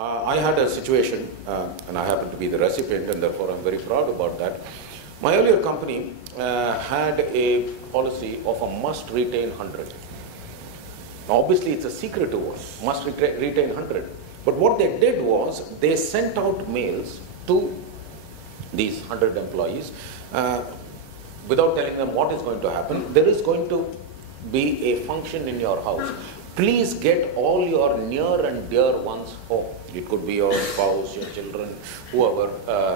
I had a situation, and I happen to be the recipient, and therefore I'm very proud about that. My earlier company had a policy of a must retain 100. Now, obviously, it's a secret to us, must retain 100. But what they did was they sent out mails to these 100 employees without telling them what is going to happen. There is going to be a function in your house. Please get all your near and dear ones home. It could be your spouse, your children, whoever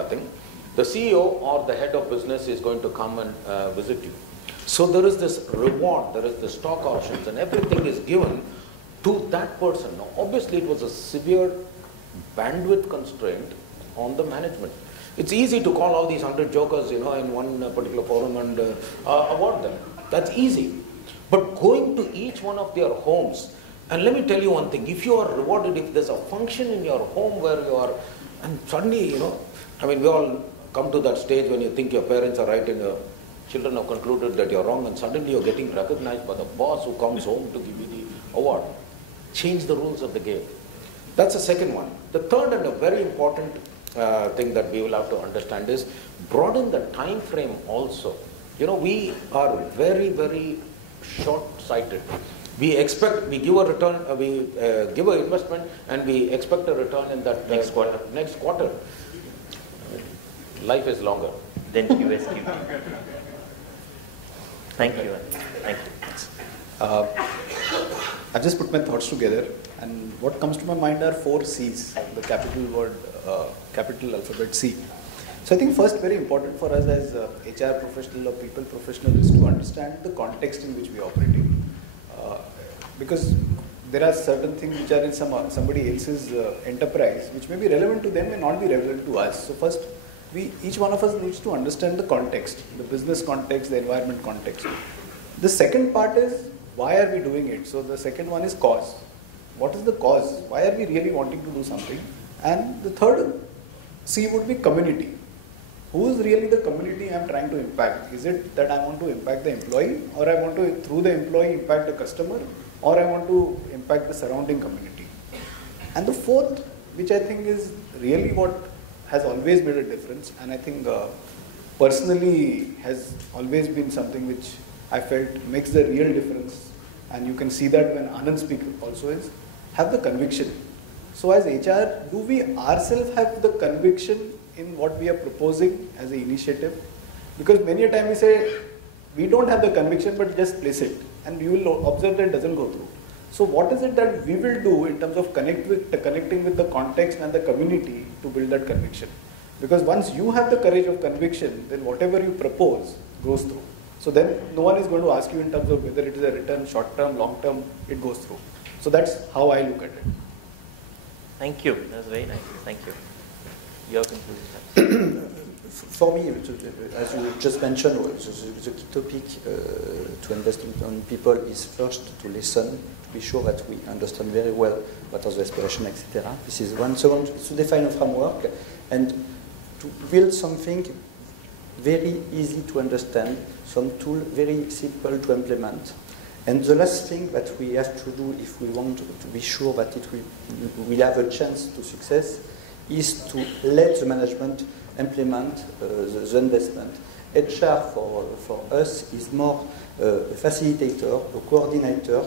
thing. The CEO or the head of business is going to come and visit you. So there is this reward, there is the stock options, and everything is given to that person. Now, obviously, it was a severe bandwidth constraint on the management. It's easy to call all these 100 jokers, in one particular forum and award them. That's easy. But going to each one of their homes, and let me tell you one thing, if you are rewarded, if there's a function in your home where you are, and suddenly, we all come to that stage when you think your parents are right and your children have concluded that you're wrong, and suddenly you're getting recognized by the boss who comes home to give you the award. Change the rules of the game. That's the second one. The third and a very important thing that we will have to understand is broaden the time frame also. We are very, very short-sighted. We give a return, we give an investment, and we expect a return in that next quarter. Life is longer. Then QSQ. Thank you. Thank you. I've just put my thoughts together, and what comes to my mind are 4 C's, the capital alphabet C. So I think first, very important for us as HR professional or people professional is to understand the context in which we operate in. Because there are certain things which are in somebody else's enterprise which may be relevant to them, may not be relevant to us. So first, each one of us needs to understand the context, the business context, the environment context. The second part is, why are we doing it? So the second one is cause. What is the cause? Why are we really wanting to do something? And the third C would be community. Who is really the community I am trying to impact? Is it that I want to impact the employee, or I want to, through the employee, impact the customer, or I want to impact the surrounding community? And the fourth, which I think is really what has always made a difference, and I think personally has always been something which I felt makes the real difference, and you can see that when Anand speaks also, is have the conviction. So as HR, do we ourselves have the conviction in what we are proposing as an initiative? Because many a time we say, we don't have the conviction, but just place it, and you will observe that it doesn't go through. So what is it that we will do in terms of connecting with the context and the community to build that conviction? Because once you have the courage of conviction, then whatever you propose goes through. So then no one is going to ask you in terms of whether it is a return, short term, long term, it goes through. So that's how I look at it. Thank you. That was very nice. Thank you. Your conclusion. For me, as you just mentioned, the key topic to invest in people is first to listen, to be sure that we understand very well what are the aspirations, etc. This is one. Second, to define a framework and to build something very easy to understand, some tool very simple to implement. And the last thing that we have to do if we want to be sure that we have a chance to success is to let the management implement the investment. HR for us is more a facilitator, a coordinator,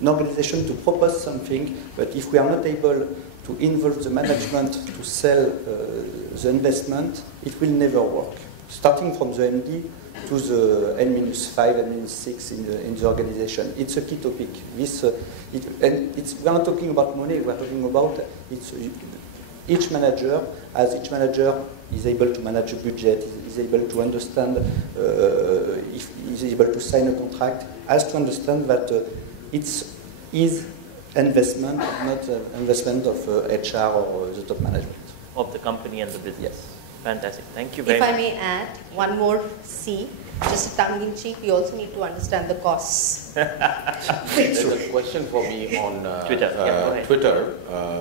an organization to propose something, but if we are not able to involve the management to sell the investment, it will never work. Starting from the MD to the N-5, N-6 in the organization. It's a key topic. We are not talking about money, we are talking about each manager, as each manager is able to manage a budget, is able to understand, if is able to sign a contract, has to understand that it's his investment, not investment of HR or the top management. Of the company and the business. Yes. Fantastic. Thank you very much. If I may add one more C, just a tongue-in-cheek, you also need to understand the costs. There's a question for me on Twitter. Twitter.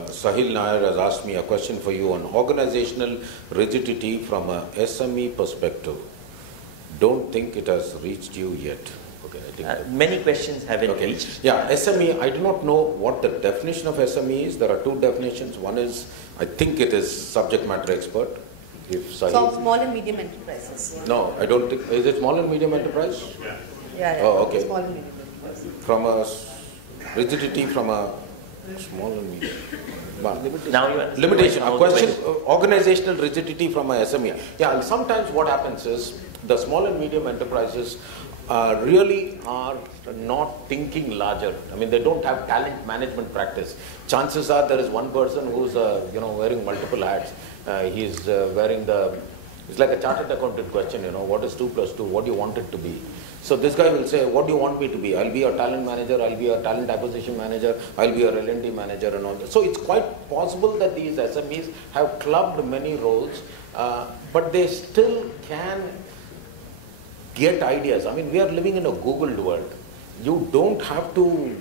Sahil Nair has asked me a question for you on organizational rigidity from a SME perspective. Don't think it has reached you yet. Okay, I think Many questions haven't okay. reached. Yeah, SME, I do not know what the definition of SME is. There are two definitions. One is, I think it is subject matter expert. If So Sahil, small and medium enterprises. no, I don't think, is it small and medium enterprise? Yeah, Oh, okay. small and medium enterprises. From a rigidity from a small and medium. Now you understand Limitation, why a question, organizational rigidity from a SME. Yeah, sometimes what happens is the small and medium enterprises really are not thinking larger. I mean, they don't have talent management practice. Chances are there is one person who's wearing multiple hats. He's wearing it's like a chartered accountant question, what is 2 plus 2? What do you want it to be? So this guy will say, what do you want me to be? I'll be a talent manager, I'll be a talent acquisition manager, I'll be a L&D manager and all that. So it's quite possible that these SMEs have clubbed many roles, but they still can get ideas. I mean, we are living in a Googled world. You don't have to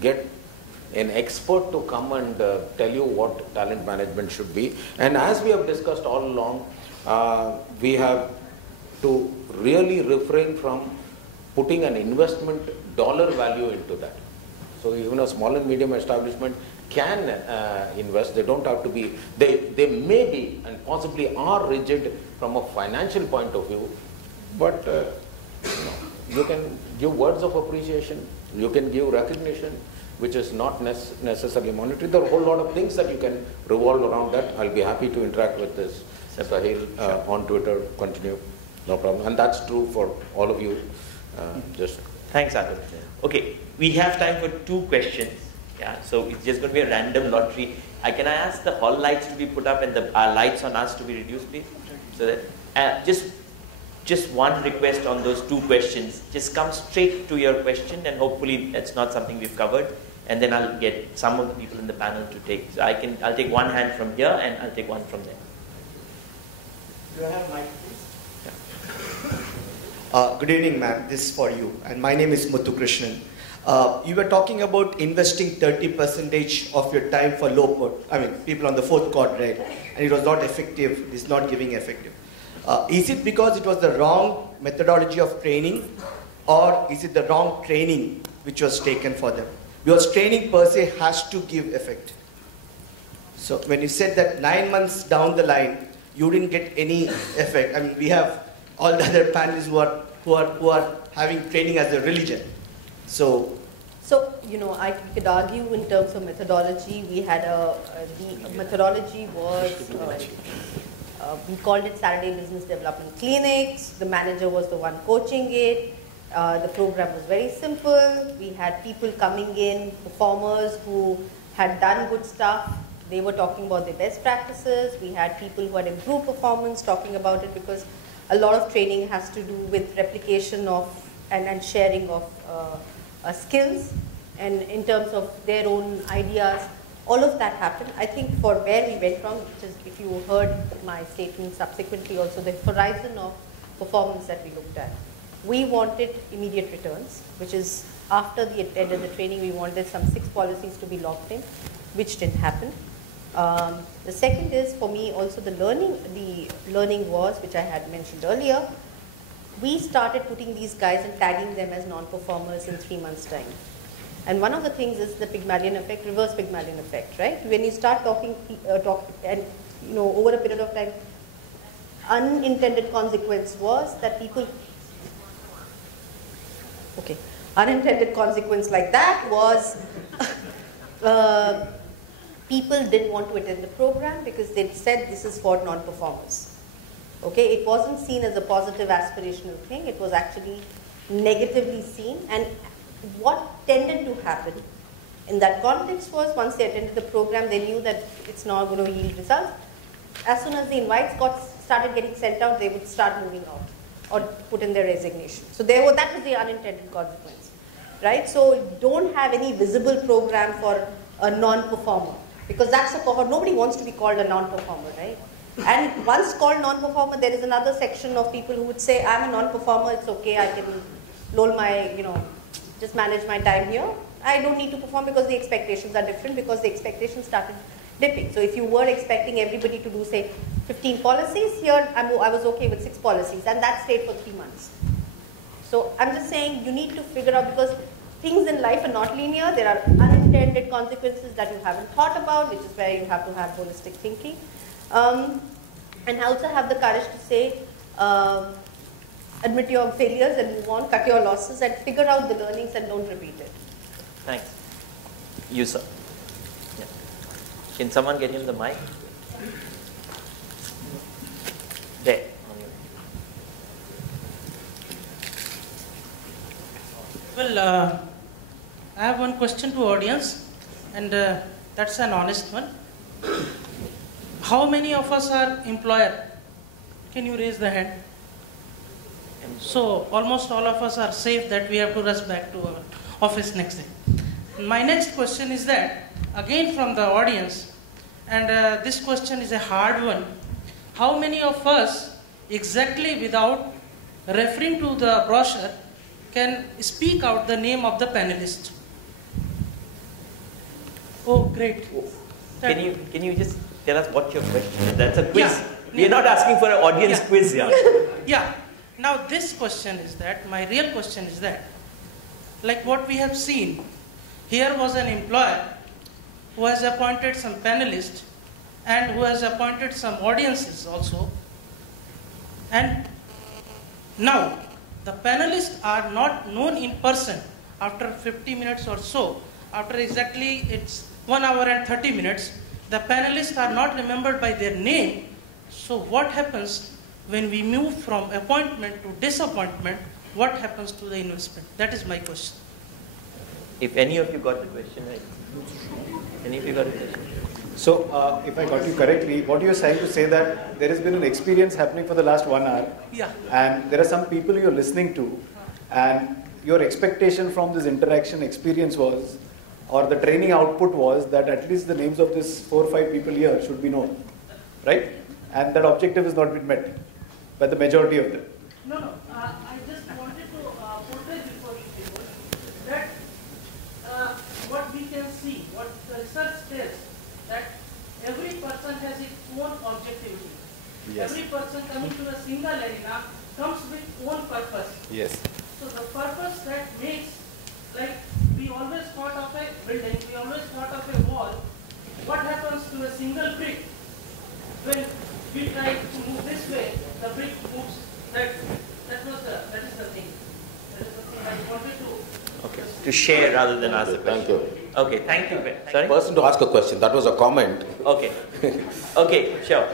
get an expert to come and tell you what talent management should be. And as we have discussed all along, we have to really refrain from putting an investment dollar value into that. So even a small and medium establishment can invest. They don't have to be, they may be and possibly are rigid from a financial point of view, but you can give words of appreciation, you can give recognition, which is not necessarily monetary. There are a whole lot of things that you can revolve around that. I'll be happy to interact with this Sahil on Twitter, continue, no problem. And that's true for all of you. Thanks, Atul. Okay, we have time for 2 questions. Yeah, so it's just going to be a random lottery. Can I ask the hall lights to be put up and the lights on us to be reduced, please? So that just one request on those 2 questions. Just come straight to your question, and hopefully that's not something we've covered. And then I'll get some of the people in the panel to take. So I'll take one hand from here, and I'll take one from there. Do I have mic, please? Good evening, ma'am. This is for you. And my name is Muthukrishnan. You were talking about investing 30% of your time for people on the 4th quadrant, and it was not effective, it's not giving effective. Is it because it was the wrong methodology of training, or is it the wrong training which was taken for them? Because training per se has to give effect. So when you said that 9 months down the line, you didn't get any effect. I mean, we have all the other panelists who are having training as a religion. So I could argue in terms of methodology. We had the methodology was, we called it Saturday Business Development Clinics. The manager was the one coaching it. The program was very simple. We had people coming in, performers who had done good stuff. They were talking about their best practices. We had people who had improved performance talking about it, because a lot of training has to do with replication of and sharing of skills, and in terms of their own ideas. All of that happened. I think for where we went from, which is, if you heard my statement subsequently also, the horizon of performance that we looked at. We wanted immediate returns, which is after the end of the training, we wanted some 6 policies to be locked in, which didn't happen. The second is, for me also, the learning was, which I had mentioned earlier, we started putting these guys and tagging them as non-performers in 3 months' time. And one of the things is the Pygmalion effect, reverse Pygmalion effect, right? When you start talking and over a period of time, unintended consequence was that unintended consequence like that was people didn't want to attend the program because they said this is for non-performers. Okay, it wasn't seen as a positive aspirational thing, it was actually negatively seen. And what tended to happen in that context was, once they attended the program, they knew that it's not going to yield results. As soon as the invites started getting sent out, they would start moving out or put in their resignation. So that was the unintended consequence, right? So don't have any visible program for a non-performer, because that's a cohort. Nobody wants to be called a non-performer, right? And once called non-performer, there is another section of people who would say, I'm a non-performer, it's okay, I can lull my, just manage my time here. I don't need to perform because the expectations are different, because the expectations started dipping. So if you were expecting everybody to do, say, 15 policies, here I was okay with 6 policies, and that stayed for 3 months. So I'm just saying you need to figure out, because things in life are not linear. There are unintended consequences that you haven't thought about, which is where you have to have holistic thinking. And also have the courage to say, admit your failures and move on, cut your losses and figure out the learnings and don't repeat it. Thanks. You, sir. Yeah. Can someone get him the mic? There. Well, I have one question to audience, and that's an honest one. How many of us are employer? Can you raise the hand? So almost all of us are safe that we have to rush back to our office next day. My next question is that, again from the audience, and this question is a hard one. How many of us, exactly without referring to the brochure, can speak out the name of the panelist? Oh, great. Can you just tell us what your question is? That's a quiz. Yeah. We are not asking for an audience Yeah. quiz here. Yeah. Now this question is that, my real question is that, like what we have seen, here was an employer who has appointed some panelists and who has appointed some audiences also. And now, the panelists are not known in person after 50 minutes or so. After exactly it's 1 hour and 30 minutes, the panelists are not remembered by their name. So what happens when we move from appointment to disappointment? What happens to the investment? That is my question. If any of you got the question right. Any of you got the question? So, if I got you correctly, what you're trying to say that there has been an experience happening for the last 1 hour, Yeah. and there are some people you're listening to, and your expectation from this interaction experience was, or the training output was, that at least the names of these 4 or 5 people here should be known, right? And that objective has not been met by the majority of them. No. I just wanted to portray before you people that what we can see, what the research says, that every person has its own objectivity. Yes. Every person coming to a single arena comes with own purpose. Yes. So the purpose that makes, like we always thought of a building, we always thought of a wall. What happens to a single brick? When we try to move this way, the brick moves that way. That is the thing. That is the thing I wanted to. Okay. To share rather than ask a Thank question. you. Okay, thank you. Sorry? Person to ask a question. That was a comment. Okay. Okay, sure.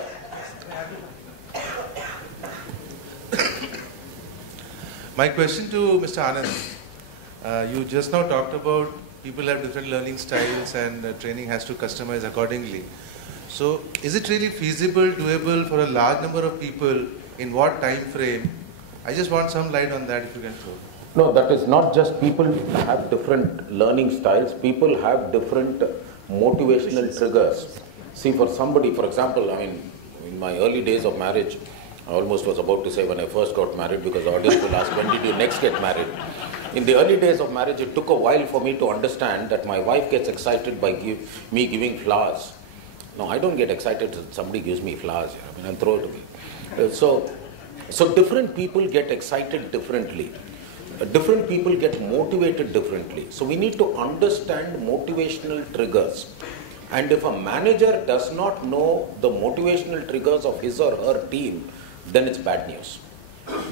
My question to Mr. Anand, you just now talked about people have different learning styles and training has to customize accordingly. So is it really feasible, doable for a large number of people? In what time frame? I just want some light on that if you can throw. No, that is not just people have different learning styles. People have different motivational triggers. See, for somebody, for example, I mean, in my early days of marriage, I almost was about to say when I first got married, because the audience will ask, when did you next get married? In the early days of marriage, it took a while for me to understand that my wife gets excited by me giving flowers. No, I don't get excited if somebody gives me flowers. I mean, I'll throw it away. So different people get excited differently. Different people get motivated differently. So we need to understand motivational triggers. And if a manager does not know the motivational triggers of his or her team, then it's bad news.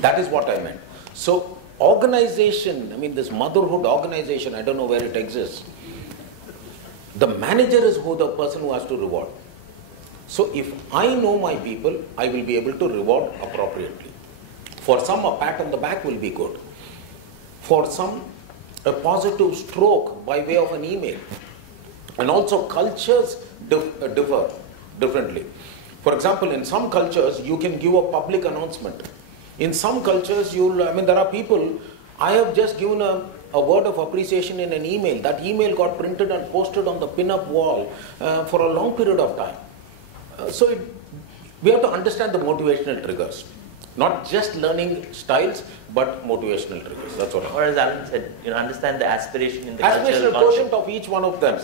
That is what I meant. So organization, I mean this motherhood organization, I don't know where it exists. The manager is the person who has to reward. So if I know my people, I will be able to reward appropriately. For some, a pat on the back will be good. For some, a positive stroke by way of an email. And also cultures differ differently. For example, in some cultures, you can give a public announcement. In some cultures, there are people, I have just given a word of appreciation in an email. That email got printed and posted on the pin-up wall for a long period of time. We have to understand the motivational triggers. Not just learning styles, but motivational triggers. That's what Or as Alan said, understand the aspiration in the cultural aspirational context. quotient of each one of them.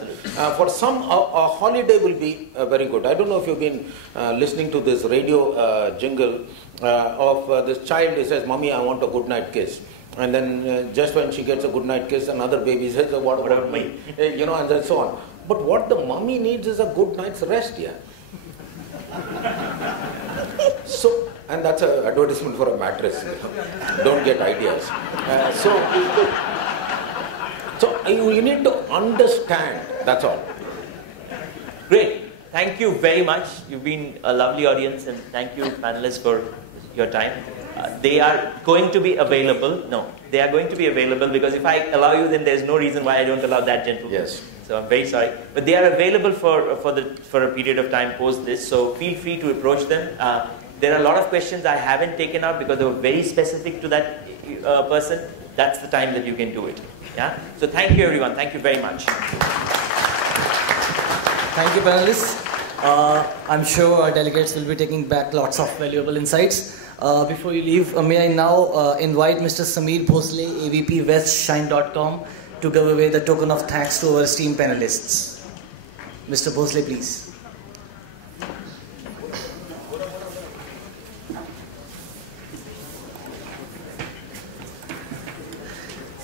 For some, a holiday will be very good. I don't know if you've been listening to this radio jingle of this child who says, "Mommy, I want a good night kiss." And then just when she gets a good night kiss, another baby says, what about me? You know, and so on. But what the mummy needs is a good night's rest, yeah. So, and that's an advertisement for a mattress. Don't get ideas. So you need to understand, that's all. Great. Thank you very much. You've been a lovely audience, and thank you, panelists, for your time. They are going to be available. No, they are going to be available, because if I allow you, then there's no reason why I don't allow that gentleman. Yes. So I'm very sorry. But they are available for a period of time post this, so feel free to approach them. There are a lot of questions I haven't taken out because they were very specific to that person. That's the time that you can do it. Yeah. So thank you, everyone. Thank you very much. Thank you, panelists. I'm sure our delegates will be taking back lots of valuable insights. Before you leave, may I now invite Mr. Sameer Bhosle, AVP West Shine.com, to give away the token of thanks to our esteemed panelists. Mr. Bhosle, please.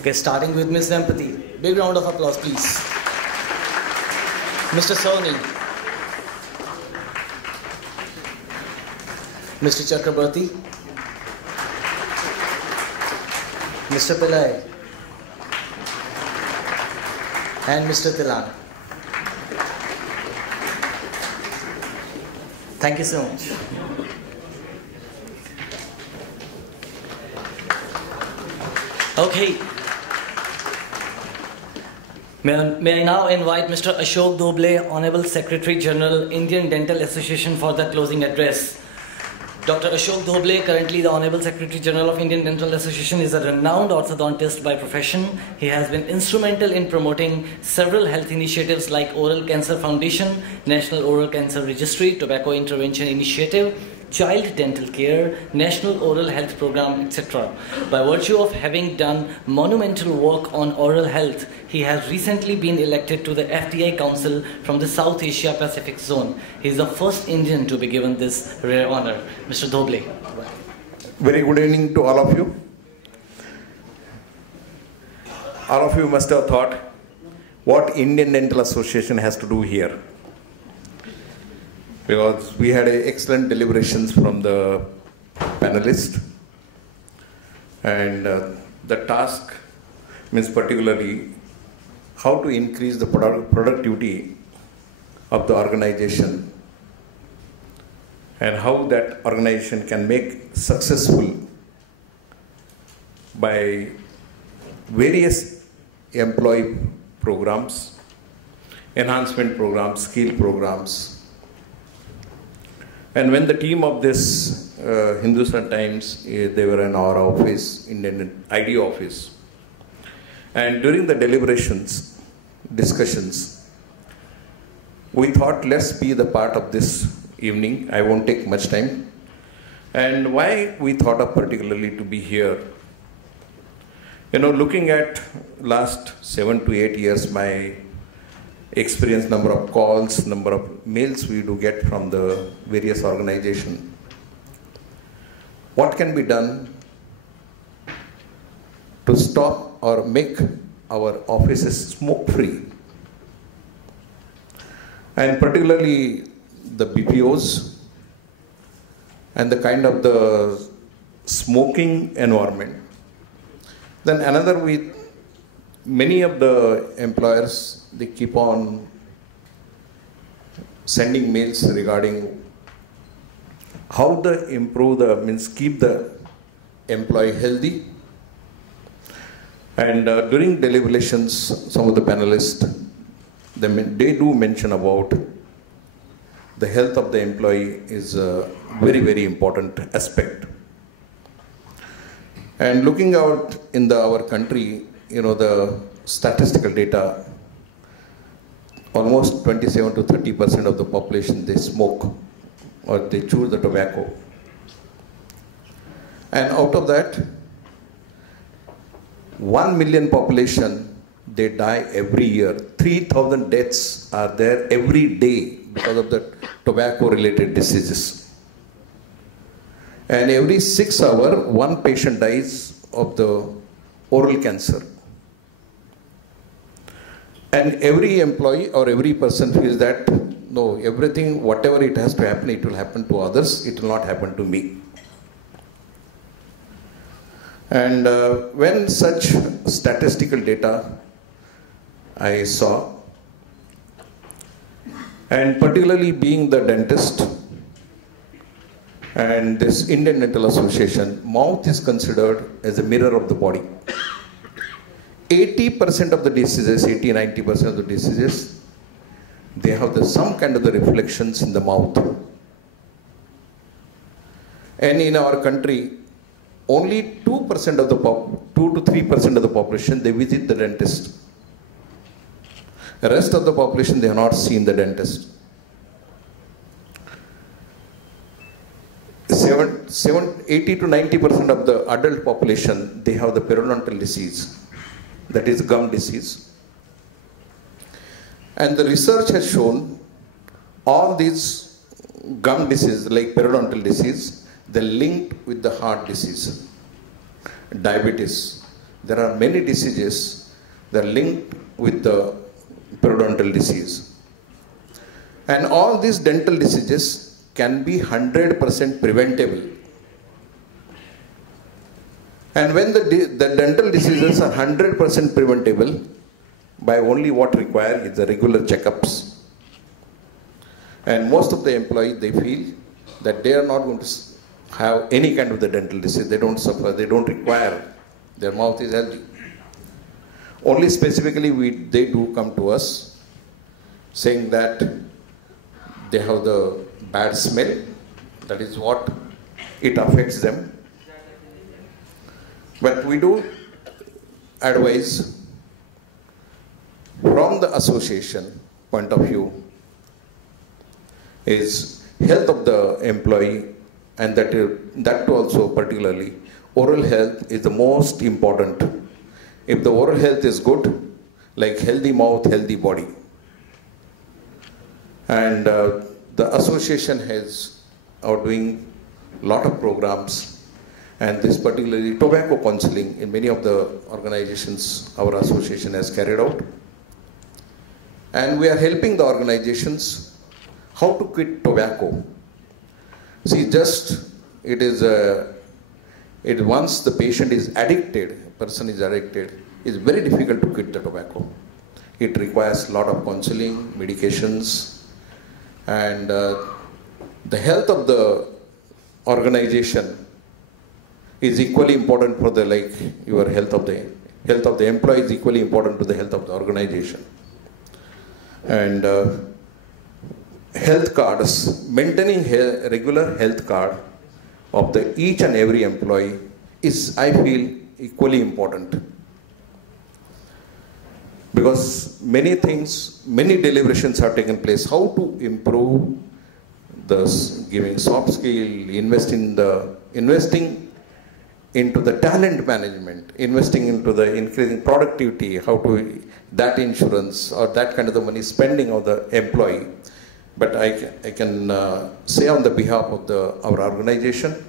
Okay, starting with Ms. Empathy. Big round of applause, please. Mr. Soni. Mr. Chakrabarti. Mr. Pillai. And Mr. Tilan. Thank you so much. Okay. May I now invite Mr. Ashok Doble, Honorable Secretary General, Indian Dental Association, for the closing address. Dr. Ashok Doble, currently the Honorable Secretary General of Indian Dental Association, is a renowned orthodontist by profession. He has been instrumental in promoting several health initiatives like Oral Cancer Foundation, National Oral Cancer Registry, Tobacco Intervention Initiative, Child Dental Care, National Oral Health Program, etc. By virtue of having done monumental work on oral health, he has recently been elected to the FDI Council from the South Asia Pacific Zone. He is the first Indian to be given this rare honor. Mr. Doble. Very good evening to all of you. All of you must have thought what Indian Dental Association has to do here. Because we had excellent deliberations from the panelists, and the task means particularly how to increase the productivity of the organization and how that organization can make successful by various employee programs, enhancement programs, skill programs. And when the team of this Hindustan Times, they were in our office, Indian ID office, and during the deliberations, discussions, we thought, let's be the part of this evening. I won't take much time. And why we thought of particularly to be here, you know, looking at last 7 to 8 years, my experience, number of calls, number of mails we do get from the various organizations. What can be done to stop or make our offices smoke-free? And particularly the BPOs and the kind of the smoking environment. Then another, many of the employers, they keep on sending mails regarding how to improve keep the employee healthy. And during deliberations, some of the panelists, they do mention about the health of the employee is a very, very important aspect. And looking out in our country, you know, the statistical data, almost 27 to 30% of the population, they smoke or they chew the tobacco. And out of that, 1 million population, they die every year. 3,000 deaths are there every day because of the tobacco-related diseases. And every 6 hours, one patient dies of the oral cancer. And every employee or every person feels that, no, everything, whatever it has to happen, it will happen to others, it will not happen to me. And when such statistical data I saw, and particularly being the dentist and this Indian Dental Association, mouth is considered as a mirror of the body. 80% of the diseases, 80-90% of the diseases, they have some kind of the reflections in the mouth. And in our country, only 2% of the 2 to 3% of the population, they visit the dentist. The rest of the population, they have not seen the dentist. 80 to 90% of the adult population, they have the periodontal disease, that is gum disease. And the research has shown all these gum diseases, like periodontal disease, they're linked with the heart disease, diabetes. There are many diseases that are linked with the periodontal disease. And all these dental diseases can be 100% preventable. And when the dental diseases are 100% preventable, by only what required is the regular checkups. And most of the employees, they feel that they are not going to have any kind of the dental disease. They don't suffer, they don't require, their mouth is healthy. Only specifically they do come to us saying that they have the bad smell, that is what it affects them. But we do advise from the association point of view is health of the employee, and that too also particularly oral health is the most important. If the oral health is good, like healthy mouth, healthy body. And the association are doing a lot of programs, and this particularly tobacco counseling in many of the organizations our association has carried out. And we are helping the organizations how to quit tobacco. See, once the patient is addicted, person is addicted, it's very difficult to quit the tobacco. It requires a lot of counseling, medications, and the health of the organization is equally important for your health of the employee is equally important to the health of the organization. And health cards, maintaining regular health card of each and every employee is, I feel, equally important. Because many things, many deliberations have taken place. How to improve giving soft skill, investing into the talent management, investing into the increasing productivity, how to that insurance or that kind of the money spending of the employee. But I can say on the behalf of our organization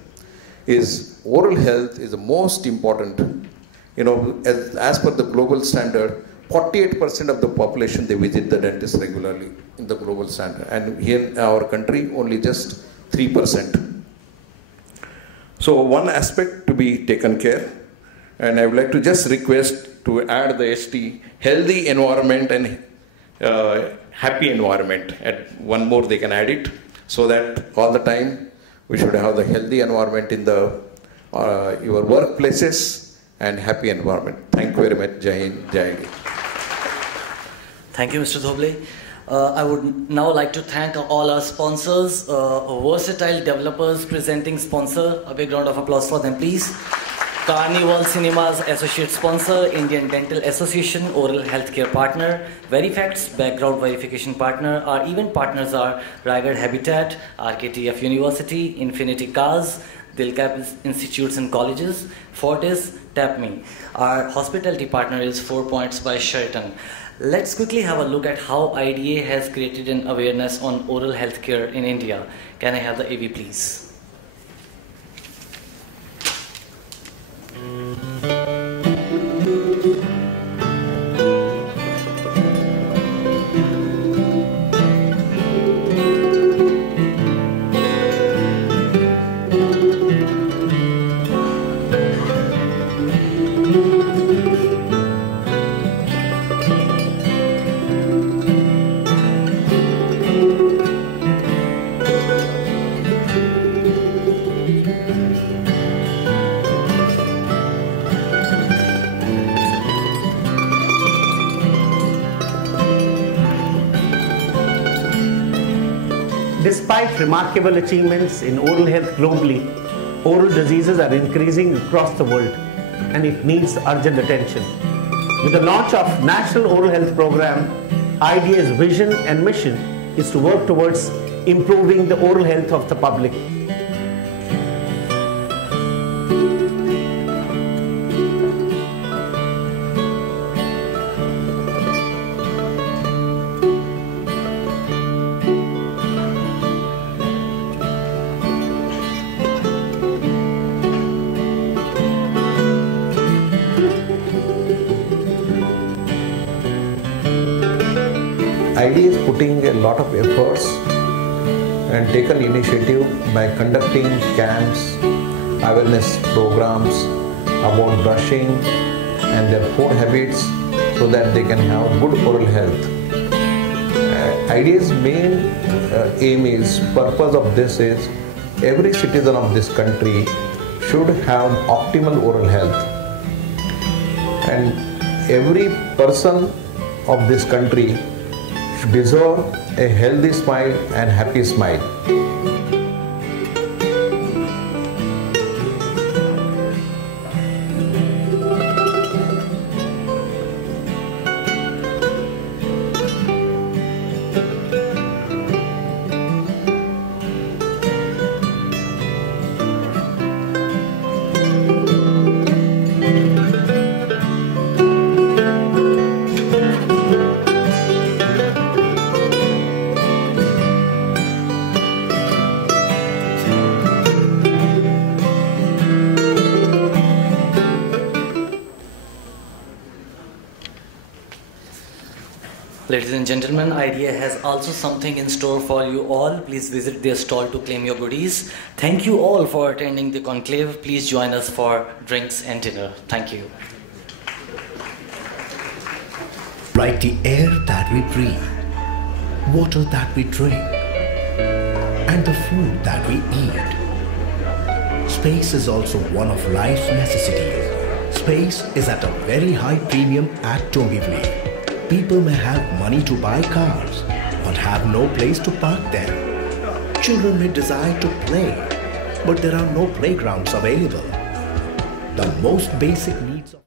is oral health is the most important. As per the global standard, 48% of the population, they visit the dentist regularly in the global standard. And here in our country, only just 3%. So one aspect to be taken care, and I would like to just request to add the ST, healthy environment and happy environment. And one more they can add it, so that all the time we should have the healthy environment in your workplaces and happy environment. Thank you very much. Jai Hind, Jai Hind. Thank you, Mr. Dhoble. I would now like to thank all our sponsors, Versatile Developers presenting sponsor. A big round of applause for them, please. Carnival Cinemas associate sponsor, Indian Dental Association oral healthcare partner, Verifacts background verification partner. Our event partners are Raigad Habitat, RKTF University, Infinity Cars, Dilkap Institutes and Colleges, Fortis, TapMe. Our hospitality partner is 4 Points by Sheraton. Let's quickly have a look at how IDA has created an awareness on oral healthcare in India. Can I have the AV, please? Despite remarkable achievements in oral health globally, oral diseases are increasing across the world and it needs urgent attention. With the launch of National Oral Health Program, IDA's vision and mission is to work towards improving the oral health of the public. IDA is putting a lot of efforts and taken initiative by conducting camps, awareness programs about brushing and their food habits so that they can have good oral health. IDA's main purpose of this is every citizen of this country should have optimal oral health, and every person of this country deserve a healthy smile and happy smile. Ladies and gentlemen, IDEA has also something in store for you all. Please visit their stall to claim your goodies. Thank you all for attending the conclave. Please join us for drinks and dinner. Thank you. Like the air that we breathe, water that we drink, and the food that we eat. Space is also one of life's necessities. Space is at a very high premium at Dombivli. People may have money to buy cars, but have no place to park them. Children may desire to play, but there are no playgrounds available. The most basic needs of